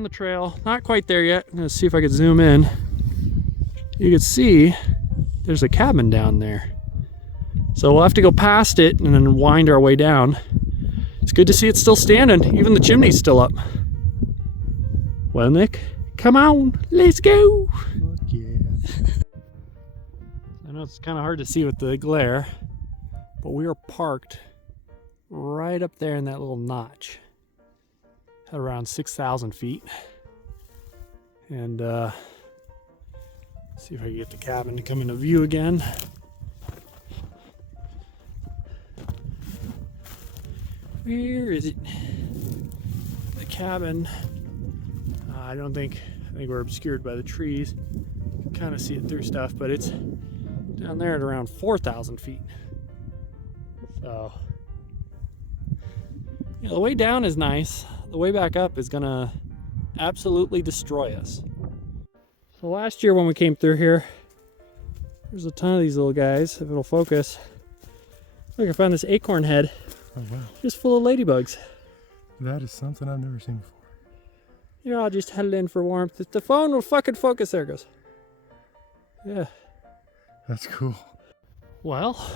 down the trail. Not quite there yet. I'm gonna see if I can zoom in. You can see there's a cabin down there. So we'll have to go past it and then wind our way down. It's good to see it's still standing. Even the chimney's still up. Well, Nick, come on, let's go. Fuck yeah. I know it's kind of hard to see with the glare, but we are parked right up there in that little notch at around 6,000 feet. And see if I can get the cabin to come into view again. Where is it? The cabin. I think we're obscured by the trees. You can kind of see it through stuff, but it's down there at around 4,000 feet. So, you know, the way down is nice. The way back up is gonna absolutely destroy us. So last year when we came through here, there's a ton of these little guys. If it'll focus. Look, I found this acorn head. Oh wow. Just full of ladybugs. That is something I've never seen before. You're all just huddled in for warmth. If the phone will fucking focus, there it goes. Yeah. That's cool. Well,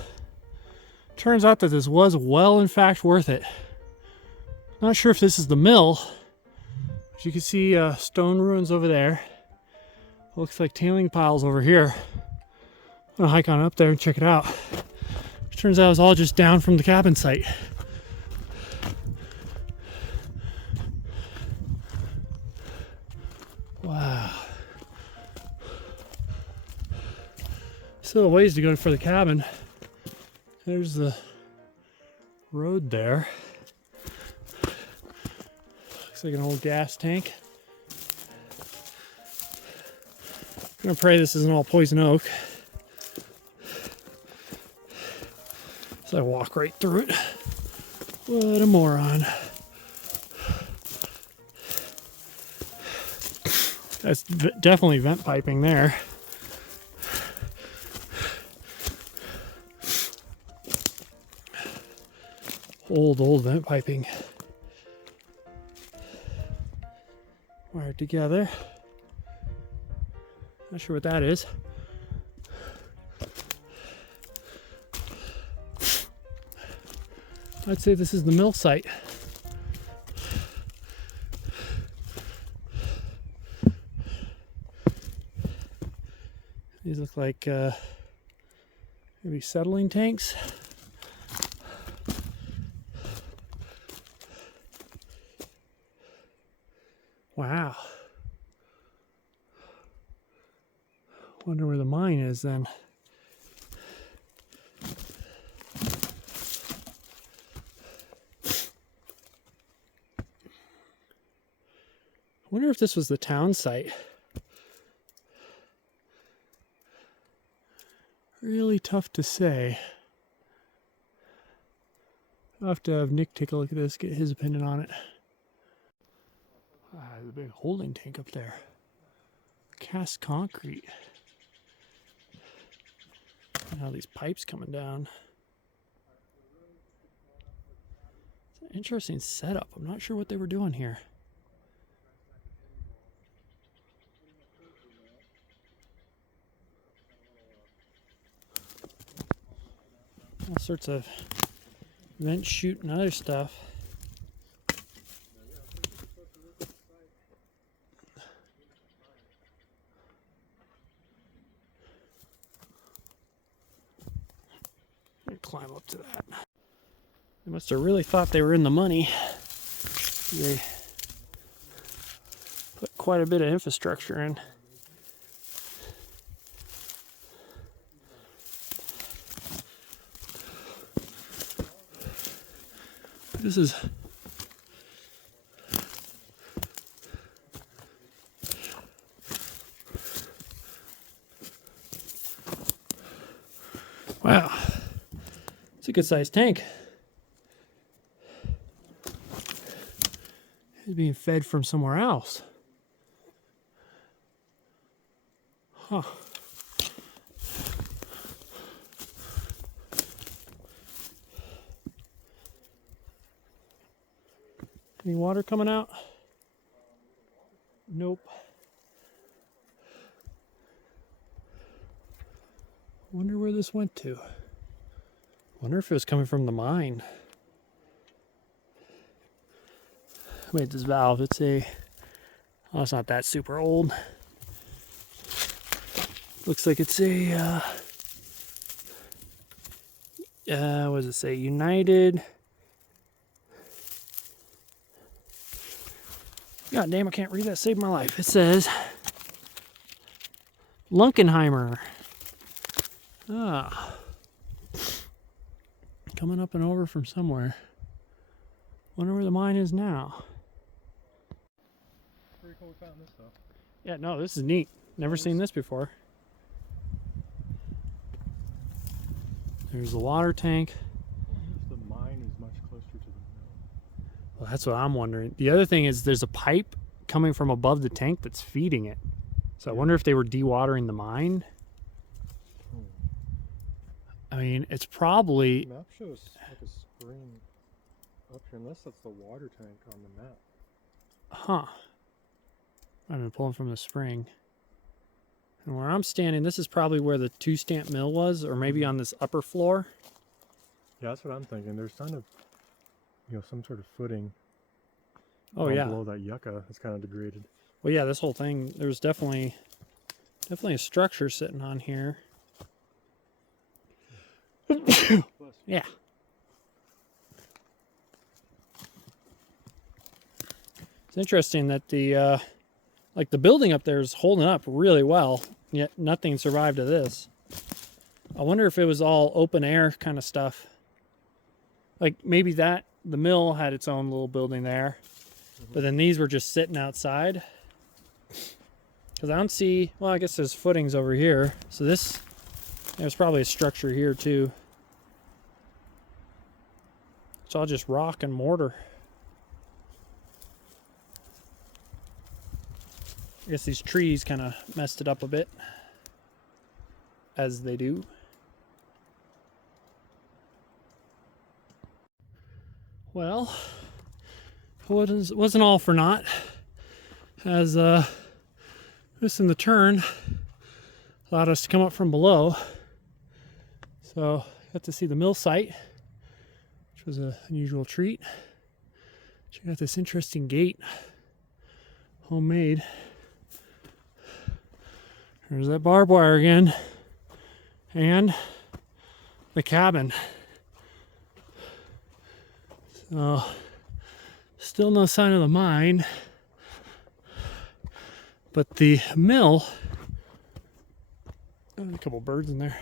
turns out that this was well in fact worth it. Not sure if this is the mill. But you can see stone ruins over there. Looks like tailing piles over here. I'm gonna hike on up there and check it out. Turns out it was all just down from the cabin site. Wow. Still a ways to go for the cabin. There's the road there. Looks like an old gas tank. I'm gonna pray this isn't all poison oak. So I walk right through it. What a moron. That's definitely vent piping there. Old vent piping. Wired together. Not sure what that is. I'd say this is the mill site. These look like maybe settling tanks. Wow. Wonder where the mine is then. I wonder if this was the town site. Really tough to say. I'll have to have Nick take a look at this, get his opinion on it. There's a big holding tank up there. Cast concrete. And all these pipes coming down. It's an interesting setup. I'm not sure what they were doing here. All sorts of vent chute and other stuff. Climb up to that. They must have really thought they were in the money. They put quite a bit of infrastructure in. This is wow. It's a good sized tank. It's being fed from somewhere else. Huh. Any water coming out? Nope. Wonder where this went to. Wonder if it was coming from the mine. I made this valve. It's a... Oh, it's not that super old. Looks like it's a... what does it say? United... God damn, I can't read that. Saved my life. It says... Lunkenheimer. Ah. Coming up and over from somewhere. Wonder where the mine is now. Pretty cool we found this though. Yeah, no, this is neat. Never seen this before. There's the water tank. I wonder if the mine is much closer to the mill. Well, that's what I'm wondering. The other thing is there's a pipe coming from above the tank that's feeding it. So I wonder if they were dewatering the mine. I mean, it's probably... The map shows like a spring up here, unless that's the water tank on the map. Huh. I've been pulling from the spring. And where I'm standing, this is probably where the two-stamp mill was, or maybe on this upper floor. Yeah, that's what I'm thinking. There's kind of, some sort of footing. Oh, yeah. Below that yucca, it's kind of degraded. Well, yeah, this whole thing, there's definitely a structure sitting on here. Yeah. It's interesting that the building up there is holding up really well, yet nothing survived of this. I wonder if it was all open air kind of stuff. Like maybe the mill had its own little building there, but then these were just sitting outside. Because I don't see, well, I guess there's footings over here. So there's probably a structure here too. It's all just rock and mortar. I guess these trees kind of messed it up a bit, as they do. Well, it wasn't all for naught, as missing the turn allowed us to come up from below. So got to see the mill site, which was an unusual treat. Check out this interesting gate, homemade. There's that barbed wire again, and the cabin. So, still no sign of the mine, but the mill, oh, a couple birds in there.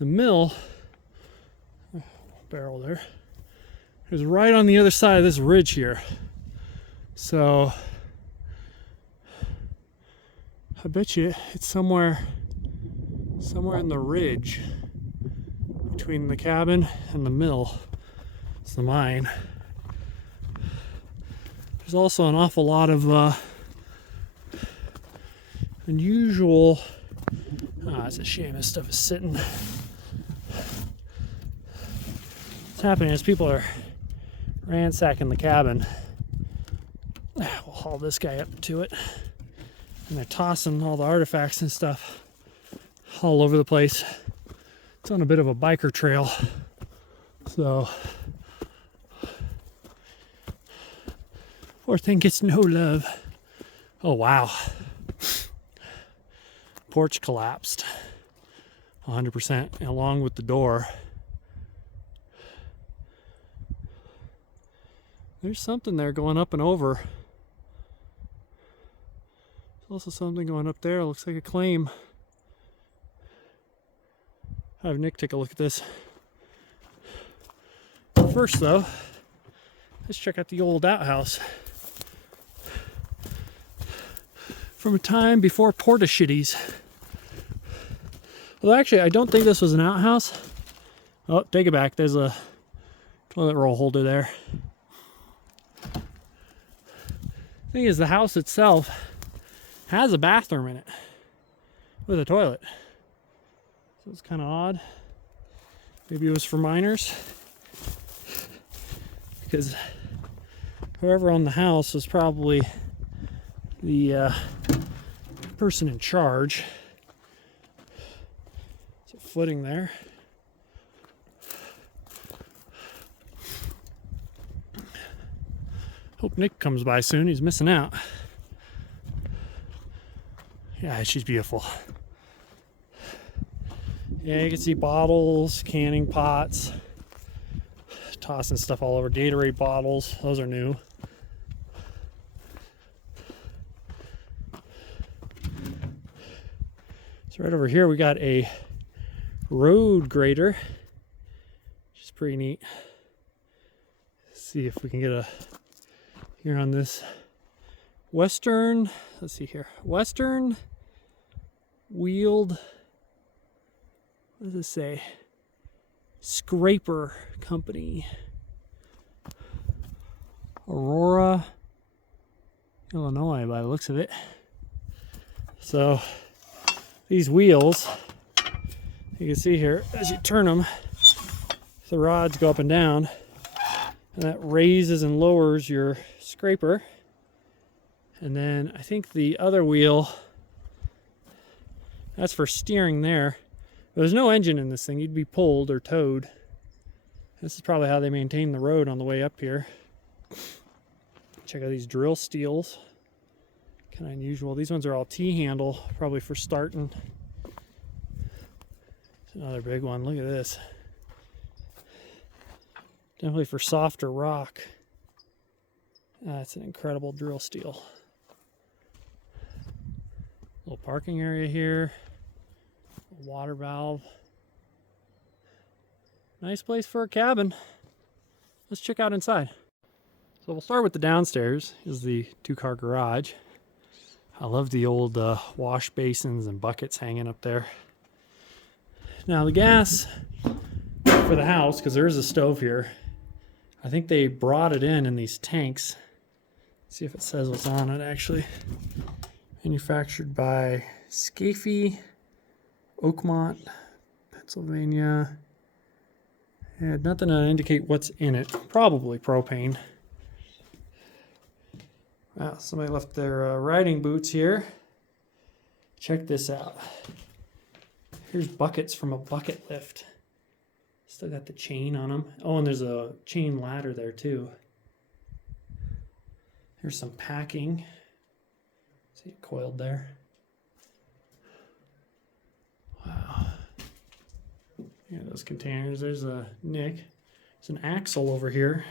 The mill, barrel there, is right on the other side of this ridge here. So, I bet you it's somewhere in the ridge between the cabin and the mill. It's the mine. There's also an awful lot of unusual. It's a shame this stuff is sitting. What's happening is people are ransacking the cabin. We'll haul this guy up to it. And they're tossing all the artifacts and stuff all over the place. It's on a bit of a biker trail. So, poor thing gets no love. Oh, wow. Porch collapsed 100% along with the door. There's something there going up and over. Also something going up there, looks like a claim. I'll have Nick take a look at this. First though, let's check out the old outhouse. From a time before porta-shitties. Well, actually, I don't think this was an outhouse. Oh, take it back, there's a toilet roll holder there. Thing is, the house itself has a bathroom in it with a toilet. So it's kind of odd. Maybe it was for minors, because whoever owned the house was probably the person in charge. There's a footing there. Hope Nick comes by soon. He's missing out. Yeah, she's beautiful. Yeah, you can see bottles, canning pots, tossing stuff all over. Gatorade bottles, those are new. So right over here we got a road grader, which is pretty neat. Let's see if we can get a here on this Western, let's see here, Western wheeled, what does it say? Scraper Company. Aurora, Illinois by the looks of it. So these wheels, you can see here, as you turn them, the rods go up and down, and that raises and lowers your scraper. And then I think the other wheel, that's for steering there. There's no engine in this thing. You'd be pulled or towed. This is probably how they maintain the road on the way up here. Check out these drill steels. Kind of unusual. These ones are all T-handle, probably for starting. It's another big one. Look at this. Definitely for softer rock. That's an incredible drill steel. Little parking area here. A water valve. Nice place for a cabin. Let's check out inside. So we'll start with the downstairs. This is the 2-car garage. I love the old wash basins and buckets hanging up there. Now the gas for the house, because there is a stove here, I think they brought it in these tanks. Let's see if it says what's on it actually. Manufactured by Scafee, Oakmont, Pennsylvania. Yeah, nothing to indicate what's in it. Probably propane. Wow, somebody left their riding boots here. Check this out. Here's buckets from a bucket lift. Still got the chain on them. Oh, and there's a chain ladder there too. Here's some packing. See it coiled there. Wow. Yeah, those containers. There's a Nick. There's an axle over here.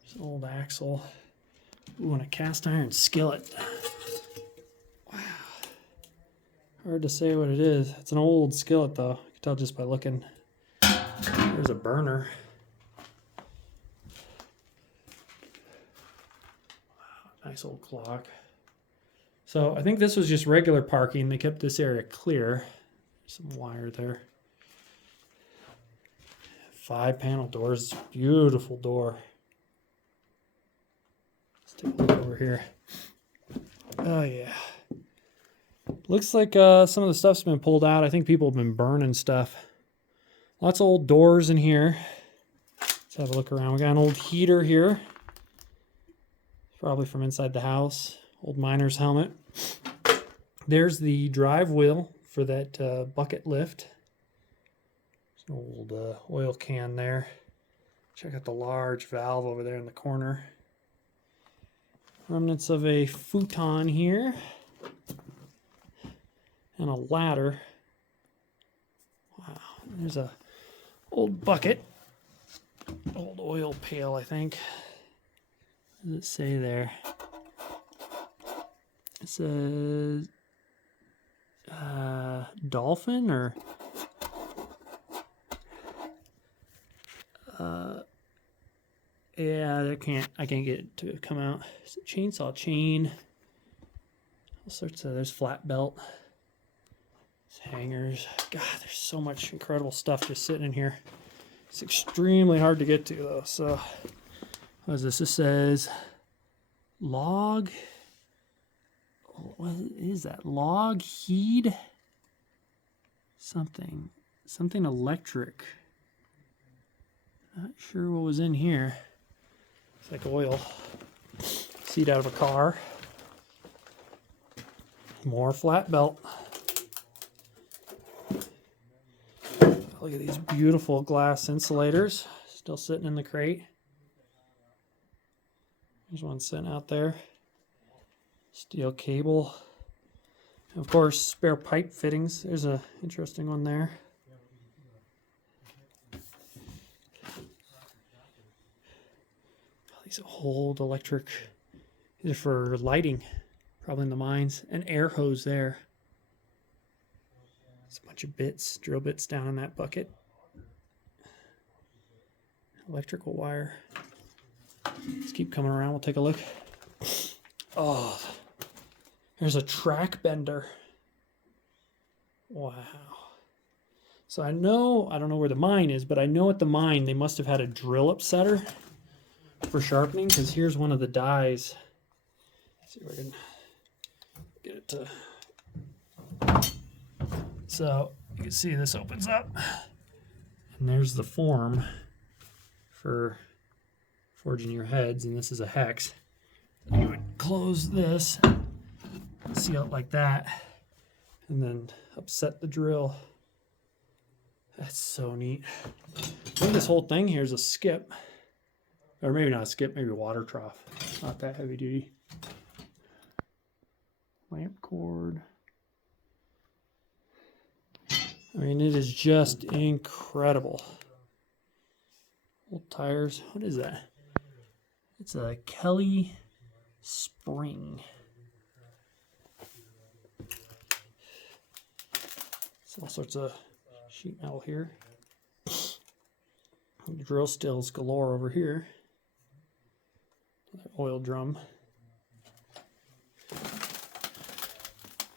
There's an old axle. Ooh, and a cast iron skillet. Wow. Hard to say what it is. It's an old skillet though. You can tell just by looking. There's a burner. Wow, nice old clock. So I think this was just regular parking. They kept this area clear. Some wire there. 5-panel doors. Beautiful door. Let's take a look over here. Oh yeah. Looks like some of the stuff's been pulled out. I think people have been burning stuff. Lots of old doors in here. Let's have a look around. We got an old heater here. Probably from inside the house. Old miner's helmet. There's the drive wheel for that bucket lift. There's an old oil can there. Check out the large valve over there in the corner. Remnants of a futon here. And a ladder. Wow, there's a old bucket. Old oil pail, I think. What does it say there? It says dolphin or yeah, I can't get it to come out. It's a chainsaw chain. All sorts of, there's flat belt. There's hangers. God, there's so much incredible stuff just sitting in here. It's extremely hard to get to though. So what is this? This says log. What is that? Log heed? Something electric. Not sure what was in here. It's like oil. Seat out of a car. More flat belt. Look at these beautiful glass insulators still sitting in the crate. There's one sitting out there. Steel cable. Of course, spare pipe fittings. There's an interesting one there. These old electric. These are for lighting, probably in the mines. An air hose there. There's a bunch of bits, drill bits down in that bucket. Electrical wire. Let's keep coming around. We'll take a look. Oh, there's a track bender. Wow. So I don't know where the mine is, but I know at the mine they must have had a drill upsetter for sharpening, because here's one of the dies. Let's see if I can get it to... So you can see this opens up, and there's the form for forging your heads, and this is a hex. You would close this, seal it like that, and then upset the drill. That's so neat. I think this whole thing here is a skip. Or maybe not a skip, maybe a water trough. Not that heavy duty. Lamp cord. I mean, it is just incredible. Old tires. What is that? It's a Kelly spring. It's all sorts of sheet metal here. Drill stills galore over here. Oil drum.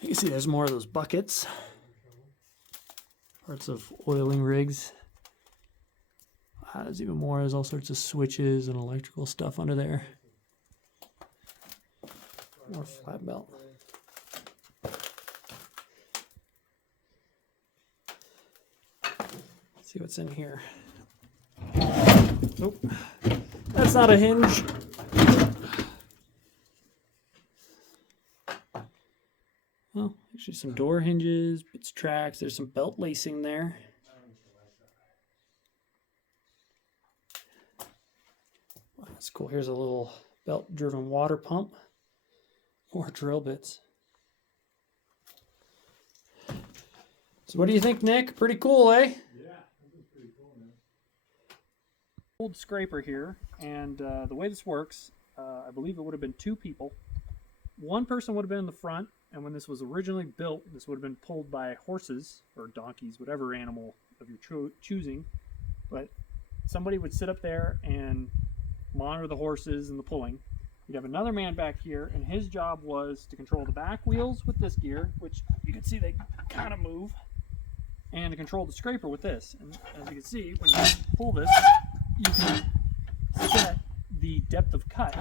You can see there's more of those buckets. Parts of oiling rigs. There's even more. There's all sorts of switches and electrical stuff under there. More flat belt. Let's see what's in here. Nope. That's not a hinge. Well, actually some door hinges, bits tracks. There's some belt lacing there. Wow, that's cool. Here's a little belt-driven water pump. More drill bits. So what do you think, Nick? Pretty cool, eh? Yeah, this is pretty cool, man. Old scraper here, and the way this works, I believe it would have been two people. One person would have been in the front, and when this was originally built, this would have been pulled by horses or donkeys, whatever animal of your choosing. But somebody would sit up there and monitor the horses and the pulling. You'd have another man back here, and his job was to control the back wheels with this gear, which you can see they kind of move, and to control the scraper with this. And as you can see, when you pull this, you can set the depth of cut.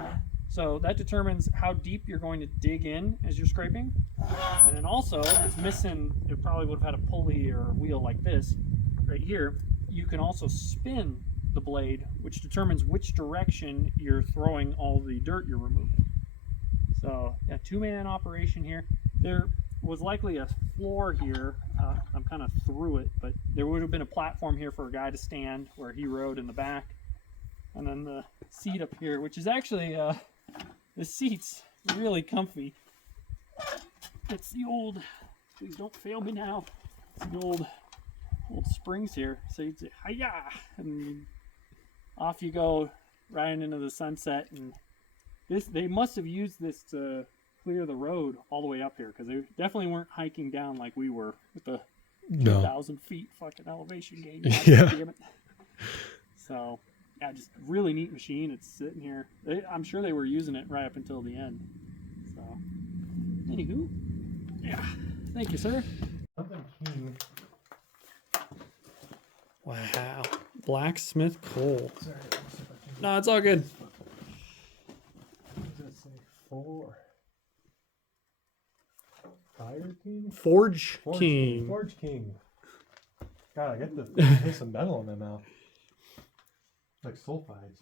So that determines how deep you're going to dig in as you're scraping. And then also, if it's missing, it probably would have had a pulley or a wheel like this right here. You can also spin the blade, which determines which direction you're throwing all the dirt you're removing. So, yeah, two-man operation here. There was likely a floor here. I'm kind of through it, but there would have been a platform here for a guy to stand where he rode in the back. And then the seat up here, which is actually... the seat's really comfy. It's the old, please don't fail me now, it's the old springs here. So you'd say, hi-ya, and off you go, riding into the sunset. And they must have used this to clear the road all the way up here, because they definitely weren't hiking down like we were with the 2,000 feet fucking elevation gain. Yeah. Damn it. So... yeah, just really neat machine. It's sitting here. I'm sure they were using it right up until the end. So, anywho, yeah. Thank you, sir. Wow. Blacksmith coal. Sorry, No, it's all good. what does that say? Fire King? Forge King. Forge King. God, I get the taste of metal in my mouth. Like sulfides.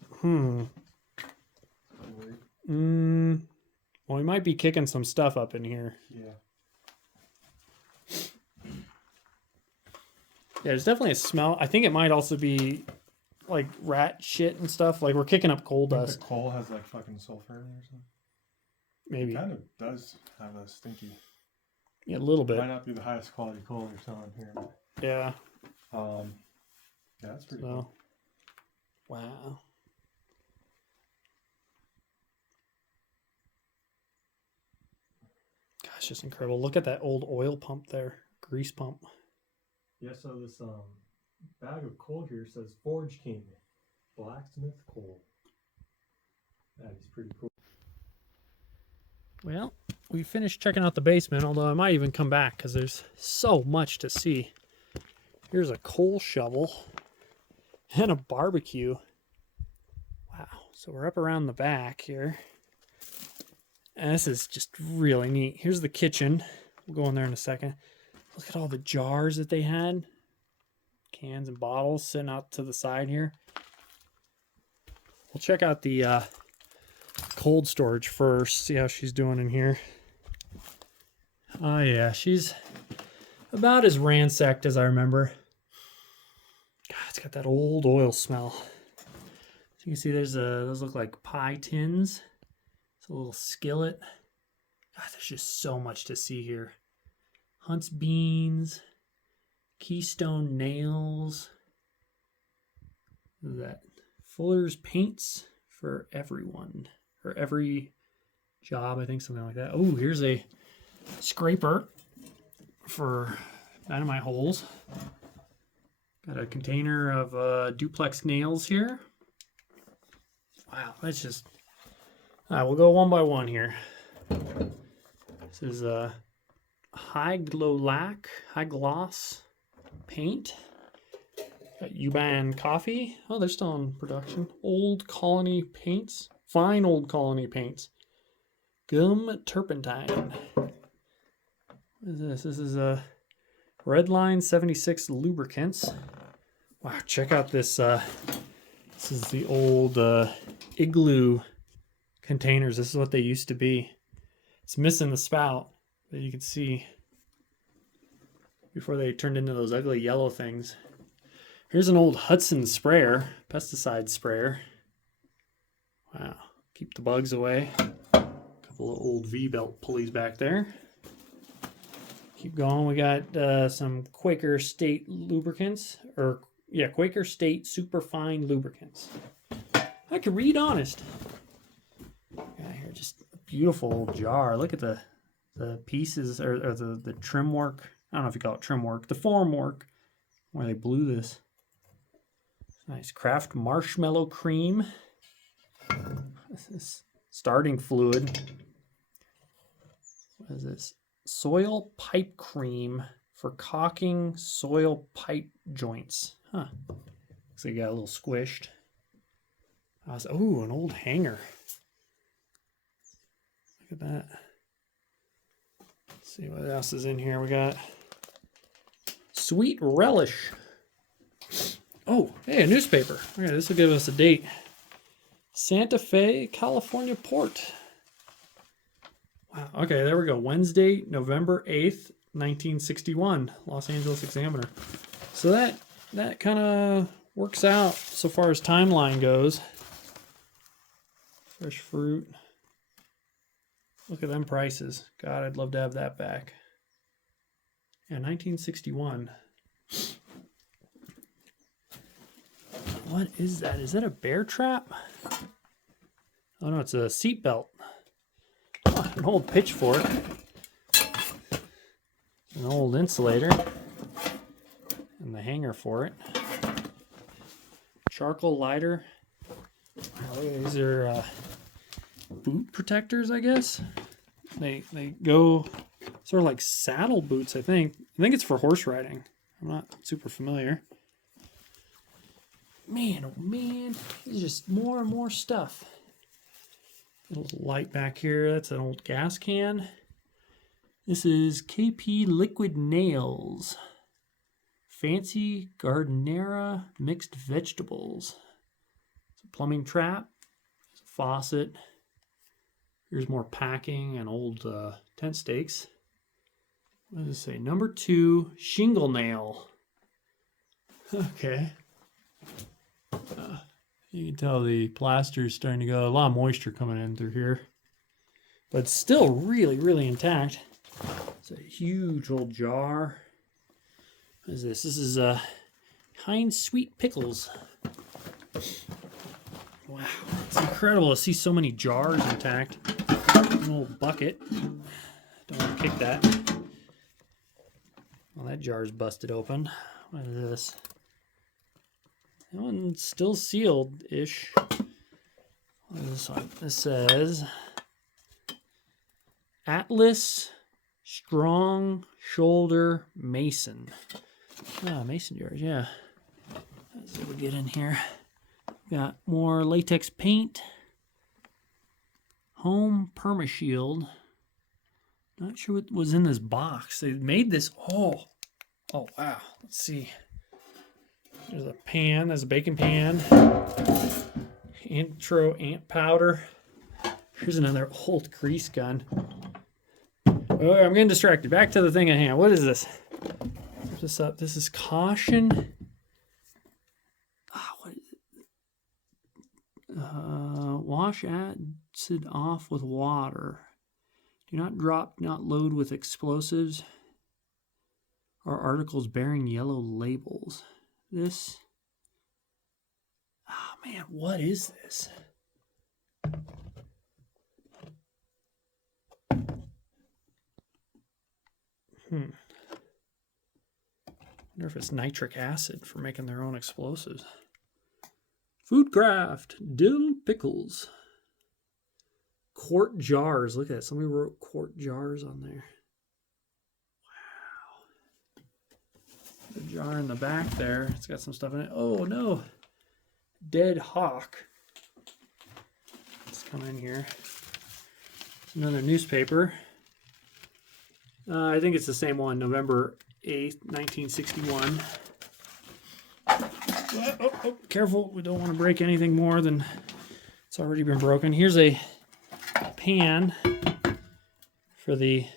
Well, we might be kicking some stuff up in here. Yeah. Yeah, there's definitely a smell. I think it might also be like rat shit and stuff. Like we're kicking up coal I think dust. the coal has like fucking sulfur in it or something. Maybe. It kind of does have a stinky. Yeah, a little It bit. might not be the highest quality coal you're selling here, but Yeah. yeah, that's pretty cool. Wow. Gosh, just incredible. Look at that old oil pump there. Grease pump. Yeah, so this bag of coal here says Forge King, blacksmith coal. That is pretty cool. Well, we finished checking out the basement, although I might even come back because there's so much to see. Here's a coal shovel and a barbecue. Wow. So we're up around the back here. And this is just really neat. Here's the kitchen. We'll go in there in a second. Look at all the jars that they had. Cans and bottles sitting out to the side here. We'll check out the cold storage first. See how she's doing in here. Oh yeah, she's about as ransacked as I remember. God, it's got that old oil smell. So you can see those look like pie tins. It's a little skillet. God, there's just so much to see here. Hunt's beans, Keystone nails. What is that? Fuller's paints for everyone, or every job, I think, something like that. Oh, here's a scraper for dynamite holes. Got a container of duplex nails here. Wow, that's just... All right, we'll go one by one here. This is a high gloss paint. Got Uban coffee. Oh, they're still in production. Old Colony paints. Fine Old Colony paints. Gum turpentine. What is this? This is a Redline 76 lubricants. Wow, check out this. This is the old Igloo containers. This is what they used to be. It's missing the spout, but you can see before they turned into those ugly yellow things. Here's an old Hudson sprayer, pesticide sprayer. Wow, keep the bugs away. A couple of old V-belt pulleys back there. Keep going. We got some Quaker State lubricants, or yeah, Quaker State Superfine lubricants. I can read honest. Yeah, here, just a beautiful old jar. Look at the pieces or the trim work. I don't know if you call it trim work. The form work where they blew this. Nice Kraft marshmallow cream. This is starting fluid. What is this? Soil pipe cream for caulking soil pipe joints. Huh. Looks like it got a little squished. Oh, an old hanger. Look at that. Let's see what else is in here. We got sweet relish. Oh, hey, a newspaper. Okay, this will give us a date. Santa Fe, California port. Wow. Okay, there we go. Wednesday, November 8th, 1961. Los Angeles Examiner. So that kind of works out so far as timeline goes. Fresh fruit. Look at them prices. God, I'd love to have that back. Yeah, 1961. What is that? Is that a bear trap? Oh no, it's a seat belt. Oh, an old pitchfork. An old insulator. And the hanger for it. Charcoal lighter. Wow, these are boot protectors, I guess. They go sort of like saddle boots, I think. I think it's for horse riding. I'm not super familiar. Man, oh man, there's just more and more stuff. A little light back here, that's an old gas can. This is KP Liquid Nails. Fancy Gardenera mixed vegetables. It's a plumbing trap. It's a faucet. Here's more packing and old tent stakes. What does it say? Number 2 shingle nail. Okay. You can tell the plaster is starting to go. A lot of moisture coming in through here. But it's still really, really intact. It's a huge old jar. What is this? This is Heinz Sweet Pickles. Wow, it's incredible to see so many jars intact. An old bucket. Don't want to kick that. Well, that jar's busted open. What is this? That one's still sealed-ish. What is this one? This says Atlas Strong Shoulder Mason. Ah, mason jars, yeah. Let's see what we get in here. Got more latex paint. Home Permashield. Not sure what was in this box. They made this. Oh wow. Let's see. There's a pan. There's a baking pan. Intro ant powder. Here's another old grease gun. Oh, I'm getting distracted. Back to the thing at hand. What is this? Flip this up. This is caution. What is it? Wash acid off with water. Do not drop, not load with explosives or articles bearing yellow labels. This. Oh man, what is this? Wonder if it's nitric acid for making their own explosives. Foodcraft, dill pickles. Quart jars. Look at that. Somebody wrote quart jars on there. Wow. The jar in the back there. It's got some stuff in it. Oh no. Dead hawk. Let's come in here. Another newspaper. I think it's the same one. November 8th, 1961. Oh, careful. We don't want to break anything more than it's already been broken. Here's a pan for the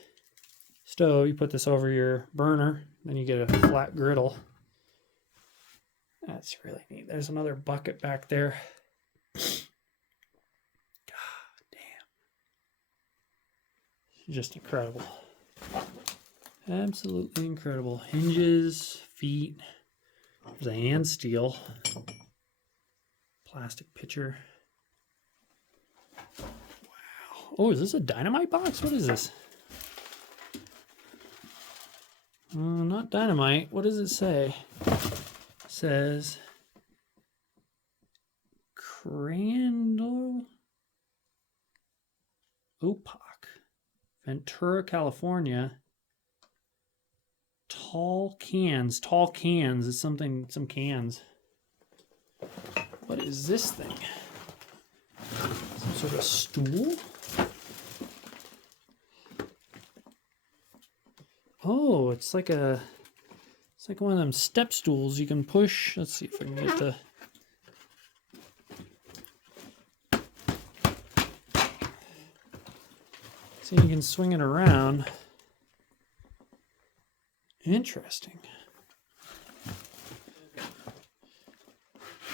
stove. You put this over your burner, then you get a flat griddle. That's really neat. There's another bucket back there. God damn. Just incredible. Absolutely incredible. Hinges, feet. There's a hand steel. Plastic pitcher. Wow. Oh, is this a dynamite box? What is this? Not dynamite. What does it say? It says Crandall Opak, Ventura, California. Tall cans. Tall cans is something, some cans. What is this thing? Some sort of stool? Oh, it's like one of them step stools you can push. Let's see if I can get the. See, you can swing it around. Interesting.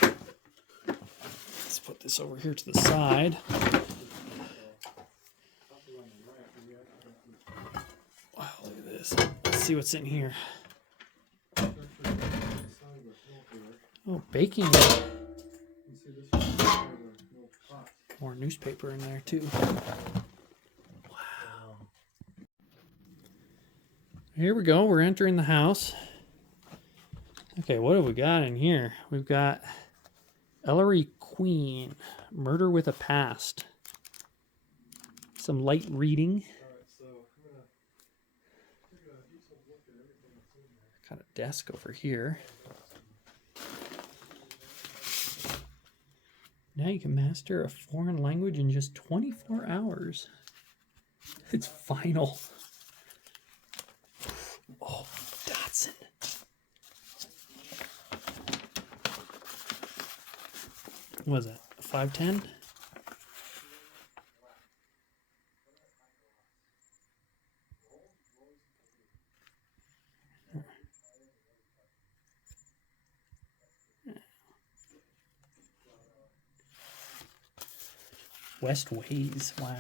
Let's put this over here to the side. Wow, look at this. Let's see what's in here. Oh, baking. More newspaper in there too. Wow. Here we go. We're entering the house. Okay, what have we got in here? We've got Ellery Queen, Murder with a Past. Some light reading. Got a desk over here. Now you can master a foreign language in just 24 hours. It's final. Oh, Dotson. What is that? 510? West Ways. Wow.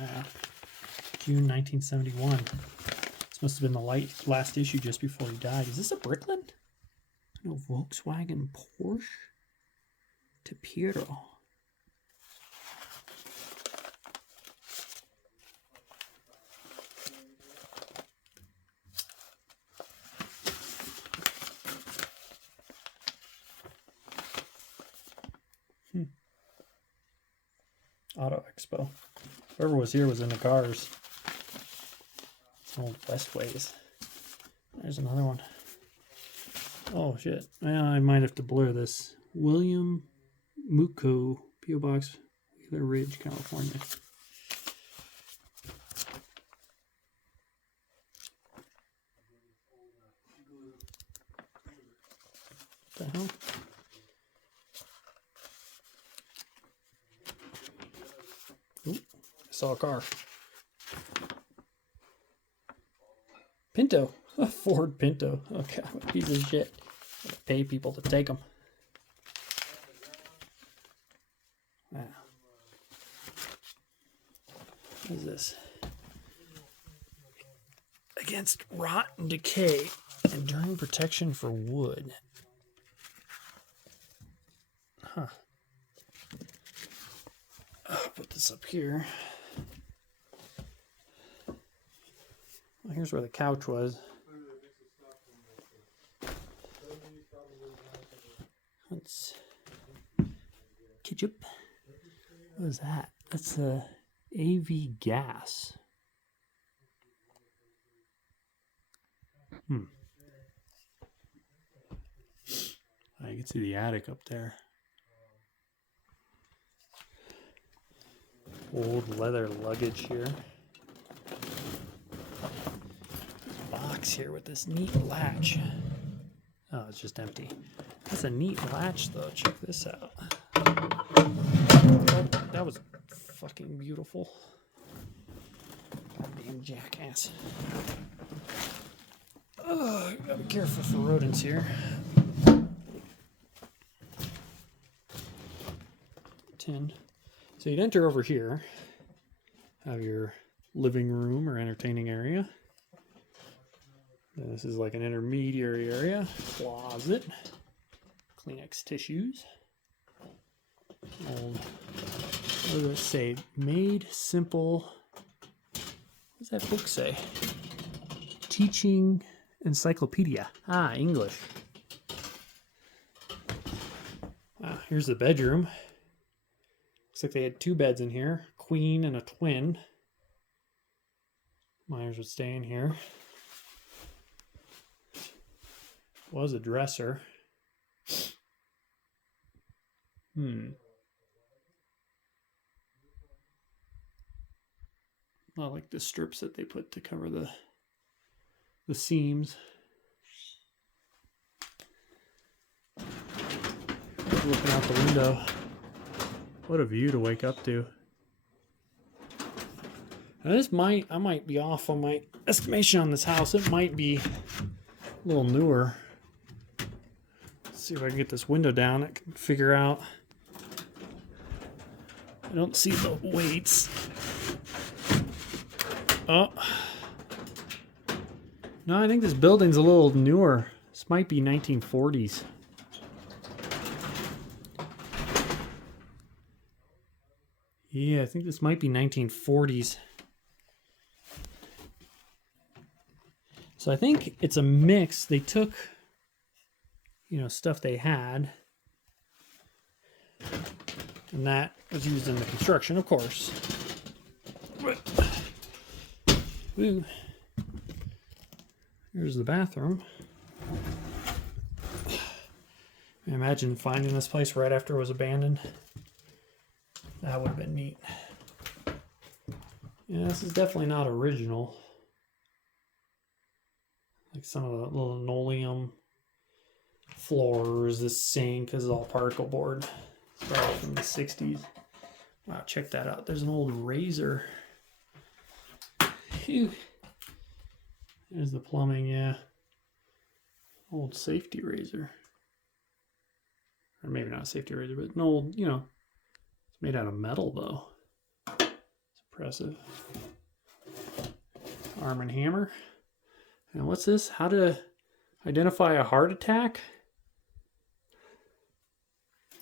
June 1971. This must have been the last issue just before he died. Is this a Bricklin? No, Volkswagen Porsche to Piero. Auto Expo. Whoever was here was in the cars. Old Westways. There's another one. Oh shit. Well, I might have to blur this. William Muko, P.O. Box, Wheeler Ridge, California. What the hell? Ooh, I saw a car. Pinto. A Ford Pinto. Okay, what a piece of shit. Gotta pay people to take them. Wow. What is this? Against rot and decay, enduring protection for wood. Huh. I'll put this up here. Well, here's where the couch was. That's ketchup. What is that? That's AV gas. I can see the attic up there. Old leather luggage here. Box here with this neat latch. Oh, it's just empty. That's a neat latch though. Check this out. Oh, that was fucking beautiful. Goddamn jackass. Oh, gotta be careful for rodents here. Tin. So you'd enter over here, have your living room or entertaining area. And this is like an intermediary area, closet, Kleenex tissues. Old, what does it say? Made Simple. What does that book say? Teaching Encyclopedia. Ah, English. Ah, here's the bedroom. Looks like they had two beds in here, queen and a twin. Myers would stay in here. Was a dresser. I like the strips that they put to cover the seams. Looking out the window. What a view to wake up to. Now I might be off on my estimation on this house. It might be a little newer. Let's see if I can get this window down. I can figure out. I don't see the weights. Oh. No, I think this building's a little newer. This might be 1940s. Yeah, I think this might be 1940s. So I think it's a mix. They took, stuff they had, and that was used in the construction, of course. Woo. Here's the bathroom. Imagine finding this place right after it was abandoned. That would have been neat. Yeah, this is definitely not original. Like some of the little linoleum floors, this sink, this is all particle board. It's probably from the 60s. Wow, check that out. There's an old razor. Phew. There's the plumbing, yeah. Old safety razor. Or maybe not a safety razor, but an old, it's made out of metal though. Impressive. Arm and Hammer. And what's this? How to identify a heart attack?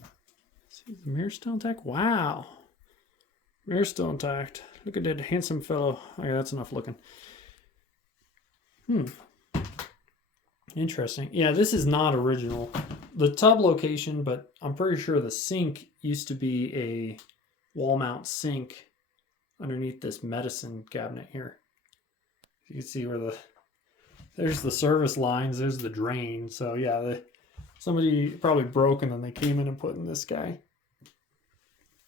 Let's see, the mirror still intact? Wow. Mirror still intact. Look at that handsome fellow. Okay, that's enough looking. Interesting. Yeah, this is not original. The tub location, but I'm pretty sure the sink used to be a wall mount sink underneath this medicine cabinet here. You can see where there's the service lines, there's the drain. So yeah, somebody probably broke and then they came in and put in this guy.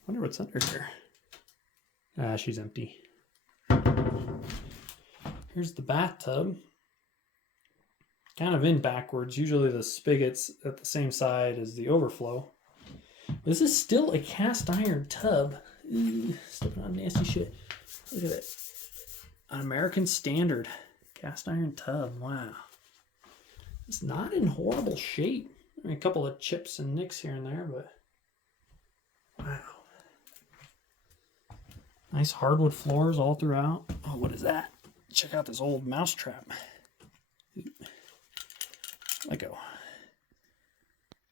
Wonder what's under here. Ah, she's empty. Here's the bathtub. Kind of in backwards. Usually the spigot's at the same side as the overflow. This is still a cast iron tub. Ooh, stepping on nasty shit. Look at it. An American Standard cast iron tub. Wow. It's not in horrible shape. I mean, a couple of chips and nicks here and there, but wow. Nice hardwood floors all throughout. Oh, what is that? Check out this old mouse trap. Let go.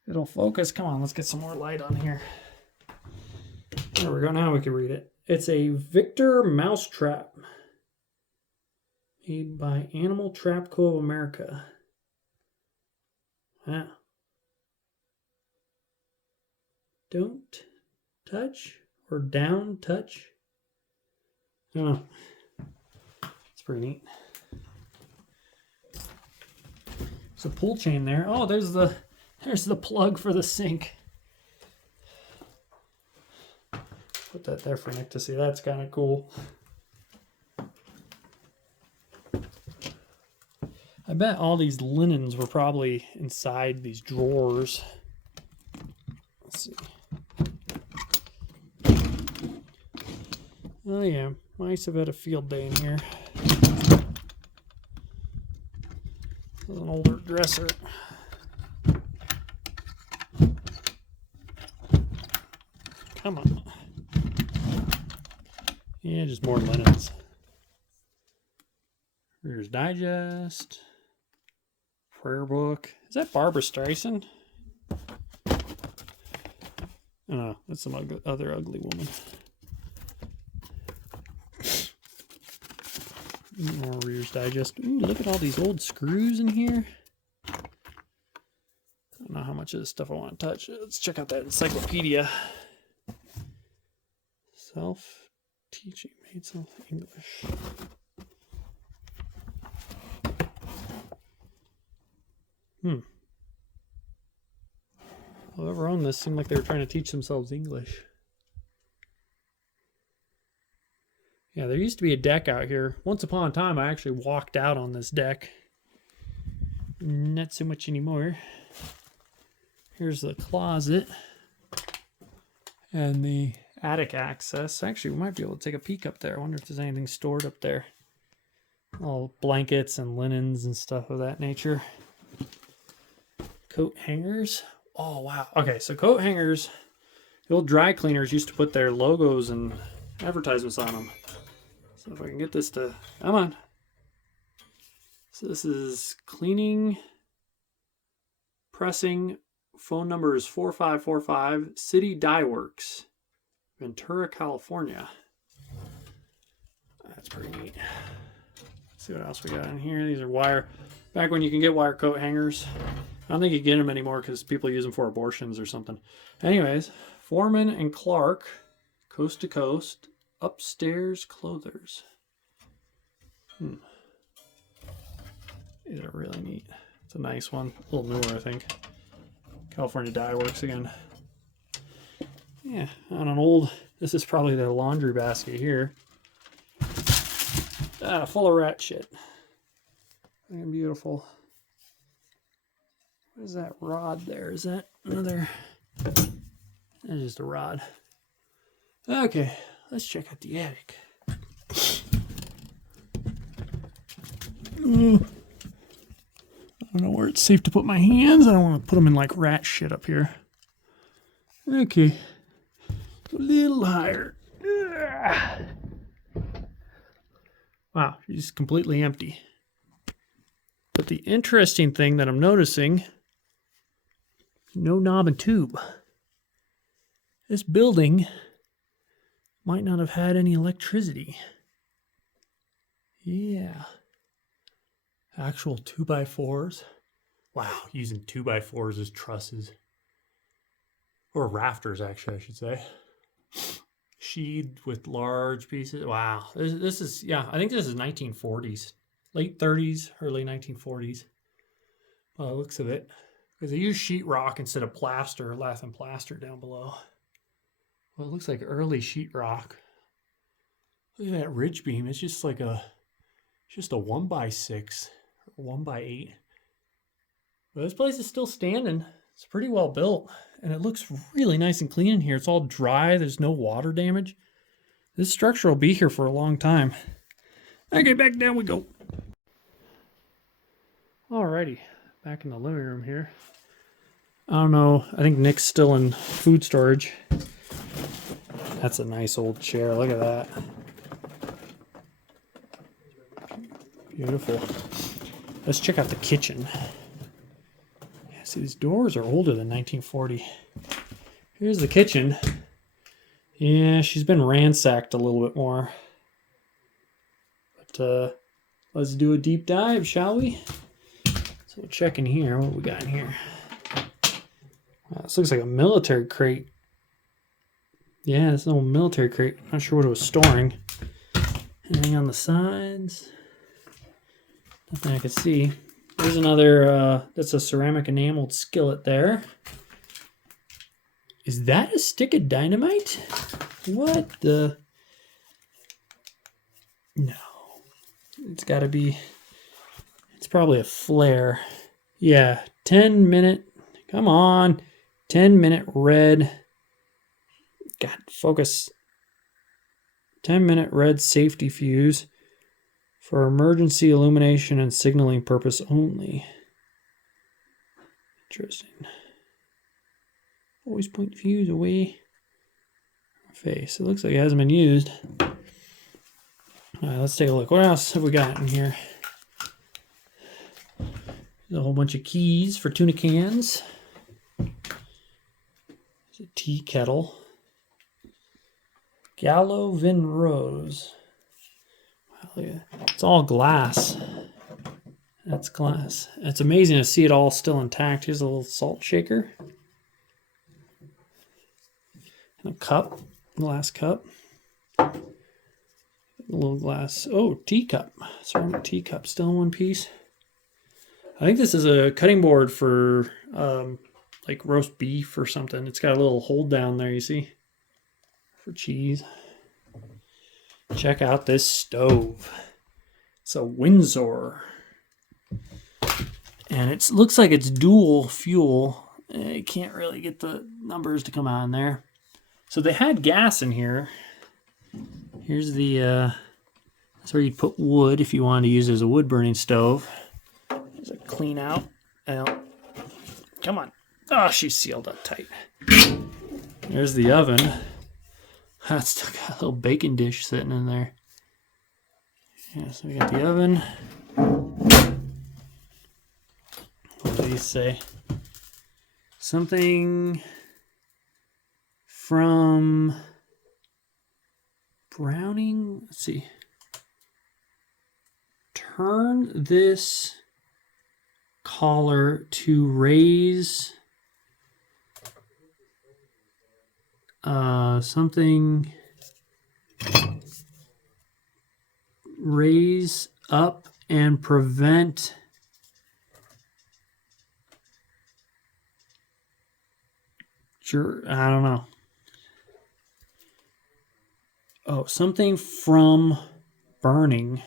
It'll focus. Come on, let's get some more light on here. There we go. Now we can read it. It's a Victor mouse trap made by Animal Trap Co. of America. Wow. Don't touch or down touch. I don't know. It's pretty neat. There's a pull chain there. Oh, there's the plug for the sink. Put that there for Nick to see. That's kind of cool. I bet all these linens were probably inside these drawers. Let's see. Oh yeah, mice have had a field day in here. This is an older dresser. Come on. Yeah, just more linens. Reader's Digest. Prayer book. Is that Barbara Streisand? Oh, that's some other ugly woman. More Reader's Digest. Ooh, look at all these old screws in here. I don't know how much of this stuff I want to touch. Let's check out that encyclopedia. Self-teaching made something English. Whoever owned this seemed like they were trying to teach themselves English. Yeah, there used to be a deck out here. Once upon a time, I actually walked out on this deck. Not so much anymore. Here's the closet. And the attic access. Actually, we might be able to take a peek up there. I wonder if there's anything stored up there. All blankets and linens and stuff of that nature. Coat hangers. Oh, wow. Okay, so coat hangers. The old dry cleaners used to put their logos and advertisements on them. So if I can get this to, come on. So this is cleaning, pressing, phone number is 4545, City Dye Works, Ventura, California. That's pretty neat. Let's see what else we got in here. These are wire, back when you can get wire coat hangers. I don't think you get them anymore because people use them for abortions or something. Anyways, Foreman and Clark, Coast to Coast, Upstairs Clothers. These are really neat. It's a nice one. A little newer, I think. California Dye Works again. Yeah, on an old, this is probably the laundry basket here. Full of rat shit. Fucking beautiful. What is that rod there? Is that another? That's just a rod. Okay, let's check out the attic. I don't know where it's safe to put my hands. I don't want to put them in like rat shit up here. Okay, a little higher. Wow, she's completely empty. But the interesting thing that I'm noticing, no knob and tube. This building might not have had any electricity. Yeah. Actual 2x4s. Wow, using 2x4s as trusses. Or rafters, actually, I should say. Sheathed with large pieces. Wow. This is, yeah, I think this is 1940s. Late 30s, early 1940s. By the looks of it. Because they use sheetrock instead of plaster, lath and plaster down below. Well, it looks like early sheetrock. Look at that ridge beam. It's just like a 1x6 or 1x8. But this place is still standing. It's pretty well built. And it looks really nice and clean in here. It's all dry. There's no water damage. This structure will be here for a long time. Okay, back down we go. Alrighty, back in the living room here. I don't know. I think Nick's still in food storage. That's a nice old chair. Look at that. Beautiful. Let's check out the kitchen. Yeah, see, these doors are older than 1940. Here's the kitchen. Yeah, she's been ransacked a little bit more. But let's do a deep dive, shall we? So we'll check in here. What we got in here? Wow, this looks like a military crate. Yeah, it's an old military crate. Not sure what it was storing. Anything on the sides? Nothing I could see. There's another, that's a ceramic enameled skillet there. Is that a stick of dynamite? What the? No. It's gotta be, it's probably a flare. Yeah, 10-minute, come on. 10-minute red. God, focus. 10-minute red safety fuse for emergency illumination and signaling purpose only. Interesting. Always point fuse away from face. It looks like it hasn't been used. All right, let's take a look. What else have we got in here? There's a whole bunch of keys for tuna cans. There's a tea kettle. Gallo Vin Rose. Wow, look at that. It's all glass. That's glass. It's amazing to see it all still intact. Here's a little salt shaker. And a cup. Glass cup. A little glass. Oh, teacup. Ceramic teacup. Still in one piece. I think this is a cutting board for like roast beef or something. It's got a little hold down there, you see? For cheese. Check out this stove. It's a Windsor. And it looks like it's dual fuel. I can't really get the numbers to come on there. So they had gas in here. Here's the, that's where you'd put wood if you wanted to use it as a wood burning stove. There's a clean out. Come on. Oh, she's sealed up tight. There's the oven. That's still got a little bacon dish sitting in there. Yeah, so we got the oven. What do these say? Something from Browning. Let's see. Turn this collar to raise something, raise up and prevent I don't know. Oh, something from burning.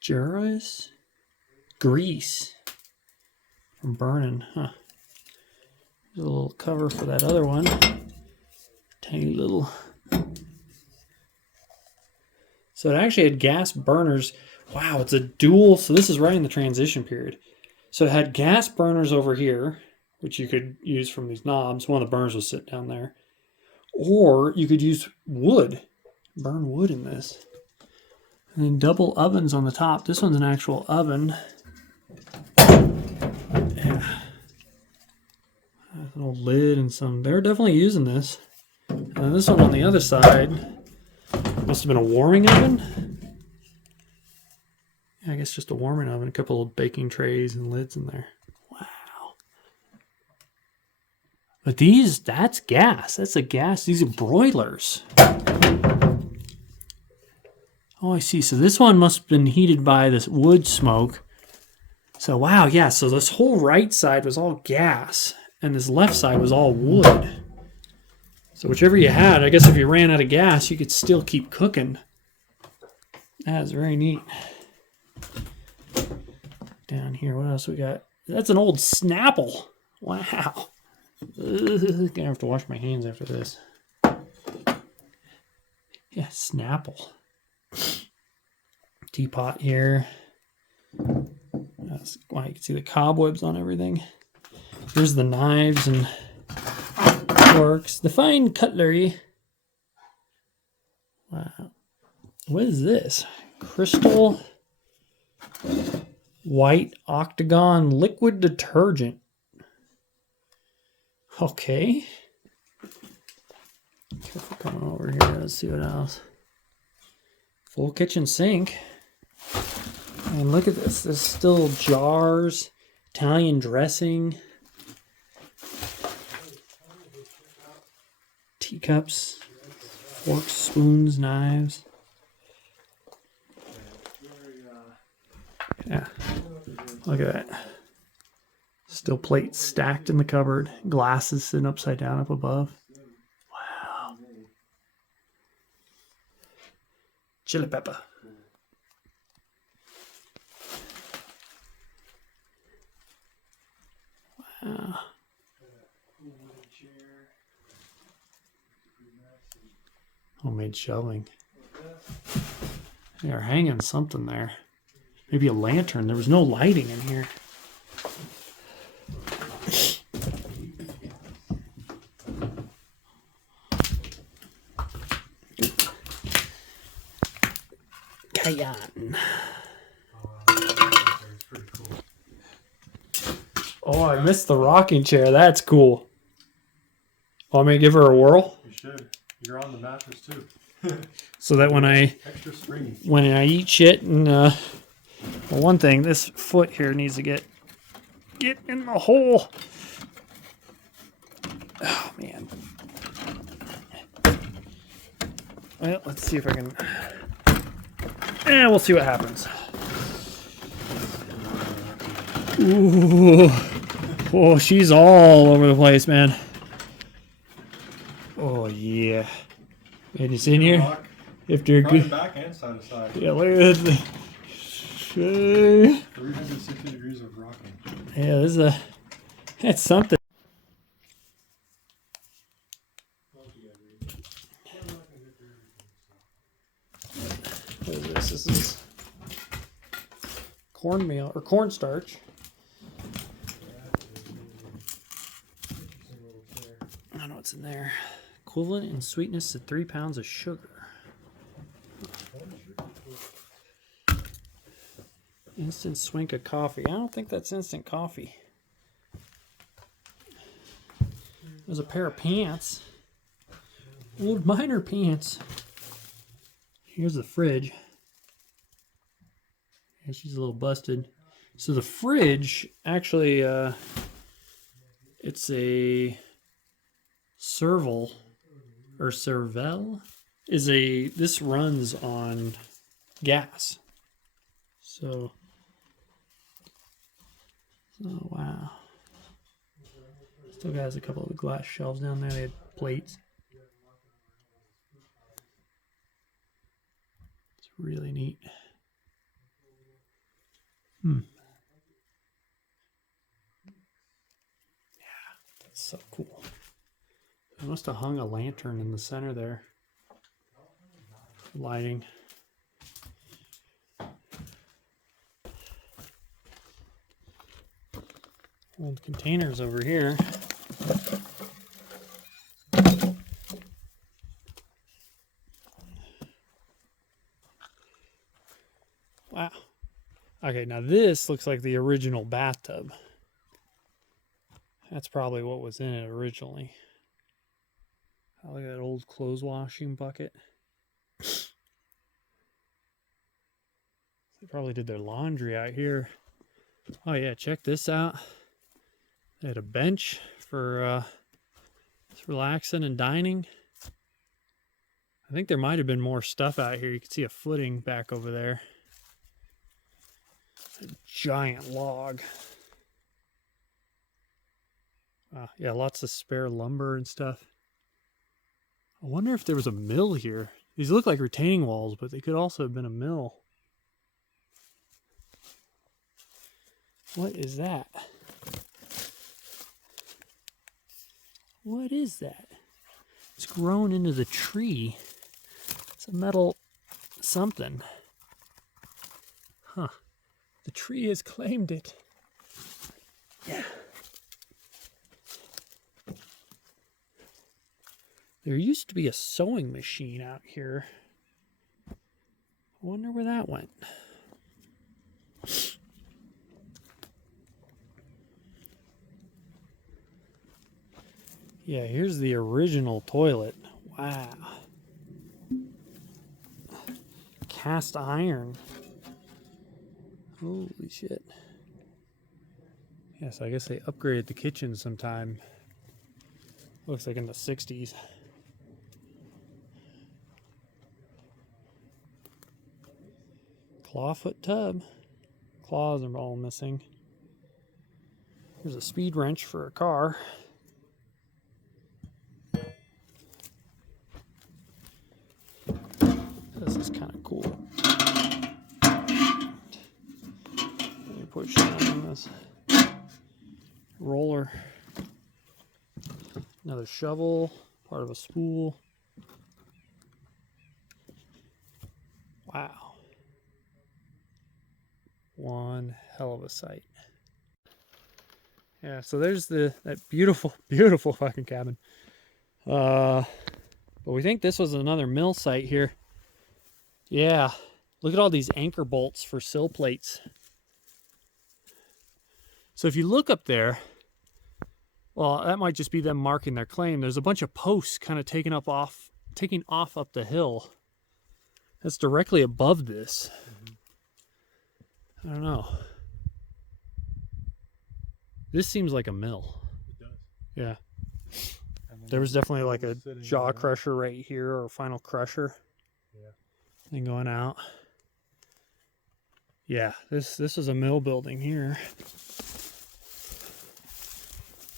Juris? Grease from burning, huh? There's a little cover for that other one. Tiny little. So it actually had gas burners. Wow, it's a dual. So this is right in the transition period. So it had gas burners over here, which you could use from these knobs. One of the burners will sit down there. Or you could use wood, burn wood in this. And then double ovens on the top. This one's an actual oven. Yeah. An old lid and some. They're definitely using this. And this one on the other side must have been a warming oven. Yeah, I guess just a warming oven. A couple of baking trays and lids in there. Wow. But these, that's gas. That's a gas. These are broilers. Oh, I see. So this one must have been heated by this wood smoke. So, wow, yeah. So this whole right side was all gas. And this left side was all wood. So whichever you had, I guess if you ran out of gas, you could still keep cooking. That is very neat. Down here, what else we got? That's an old Snapple. Wow. Ugh, gonna have to wash my hands after this. Yeah, Snapple. Teapot here. That's why you can see the cobwebs on everything. Here's the knives and forks. The fine cutlery. Wow. What is this? Crystal white octagon liquid detergent. Okay. Careful coming over here. Let's see what else. Full kitchen sink. And look at this. There's still jars, Italian dressing, teacups, forks, spoons, knives. Yeah. Look at that. Still plates stacked in the cupboard. Glasses sitting upside down up above. Wow. Chili pepper. Wow. Homemade shelving. They are hanging something there. Maybe a lantern. There was no lighting in here. Cayenne. Oh, I missed the rocking chair. That's cool. Want me to give her a whirl? You should. You're on the mattress too. So that when I eat shit and well, one thing, this foot here needs to get in the hole. Oh man. Well, let's see if I can. We'll see what happens. Ooh. Oh, she's all over the place, man. Oh yeah. And it's in here. If they're good. Back and side to side. Yeah, look at this. 360 degrees of rocking. Yeah, this is that's something. What is this? This is cornmeal or cornstarch. I don't know what's in there. Equivalent in sweetness to 3 pounds of sugar. Instant swink of coffee. I don't think that's instant coffee. There's a pair of pants. Old miner pants. Here's the fridge. Yeah, she's a little busted. So the fridge, actually, it's a Serval, or Servel, this runs on gas. So, oh wow. Still has a couple of glass shelves down there. They had plates. It's really neat. Yeah, that's so cool. I must have hung a lantern in the center there. Lighting. Old containers over here. Wow. Okay, now this looks like the original bathtub. That's probably what was in it originally. Oh, look at that old clothes washing bucket. They probably did their laundry out here. Oh yeah, check this out. They had a bench for relaxing and dining. I think there might have been more stuff out here. You can see a footing back over there. A giant log. Yeah, lots of spare lumber and stuff. I wonder if there was a mill here. These look like retaining walls, but they could also have been a mill. What is that? What is that? It's grown into the tree. It's a metal something. Huh. The tree has claimed it. Yeah. There used to be a sewing machine out here. I wonder where that went. Yeah, here's the original toilet. Wow. Cast iron. Holy shit. Yes, I guess they upgraded the kitchen sometime. Looks like in the 60s. Clawfoot tub. Claws are all missing. There's a speed wrench for a car. This is kind of cool. Let me push down on this roller. Another shovel, part of a spool. Wow. One hell of a sight. Yeah, so there's that beautiful, beautiful fucking cabin. But we think this was another mill site here. Yeah, look at all these anchor bolts for sill plates. So if you look up there, well, that might just be them marking their claim. There's a bunch of posts kind of taking off up the hill. That's directly above this. I don't know. This seems like a mill. It does. Yeah. There was definitely like a jaw crusher right here, or final crusher. Yeah. Thing going out. Yeah, this is a mill building here.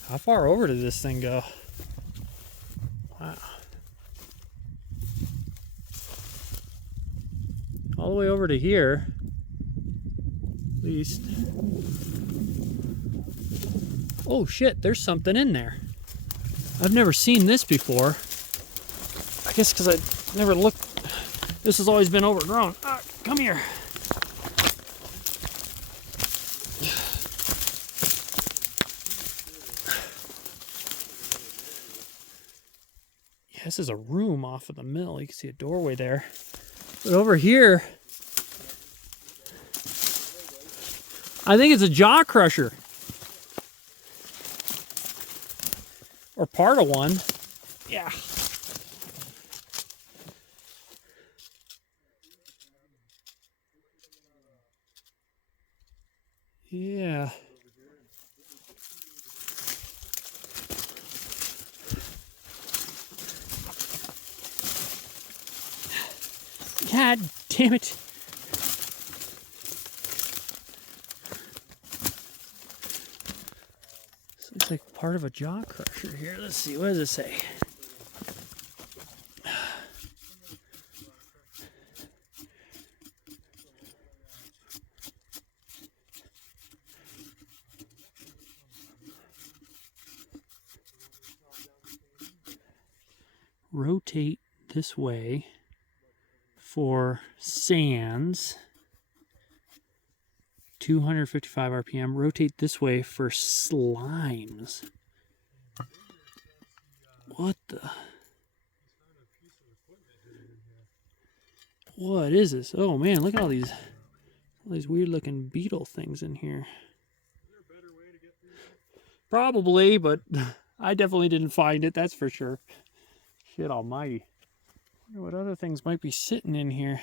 How far over did this thing go? Wow. All the way over to here. At least. Oh shit, there's something in there. I've never seen this before. I guess because I never looked. This has always been overgrown. Ah, come here. Yeah, this is a room off of the mill. You can see a doorway there. But over here, I think it's a jaw crusher. Or part of one. Yeah. Yeah. God damn it. So it's like part of a jaw crusher here. Let's see, what does it say? Rotate this way for sands, 255 RPM. Rotate this way for slimes. What the? What is this? Oh man, look at all these All these weird looking beetle things in here. Probably, but I definitely didn't find it, that's for sure. Shit almighty. I wonder what other things might be sitting in here.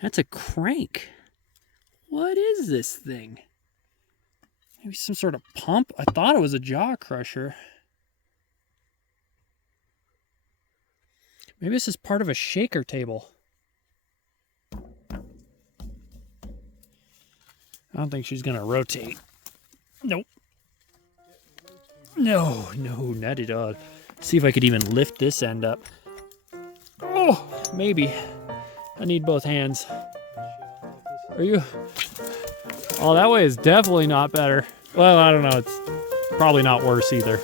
That's a crank. What is this thing? Maybe some sort of pump? I thought it was a jaw crusher. Maybe this is part of a shaker table. I don't think she's gonna rotate. Nope. No, not at all. See if I could even lift this end up. Oh, maybe. I need both hands. Are you? Oh, that way is definitely not better. Well, I don't know. It's probably not worse either.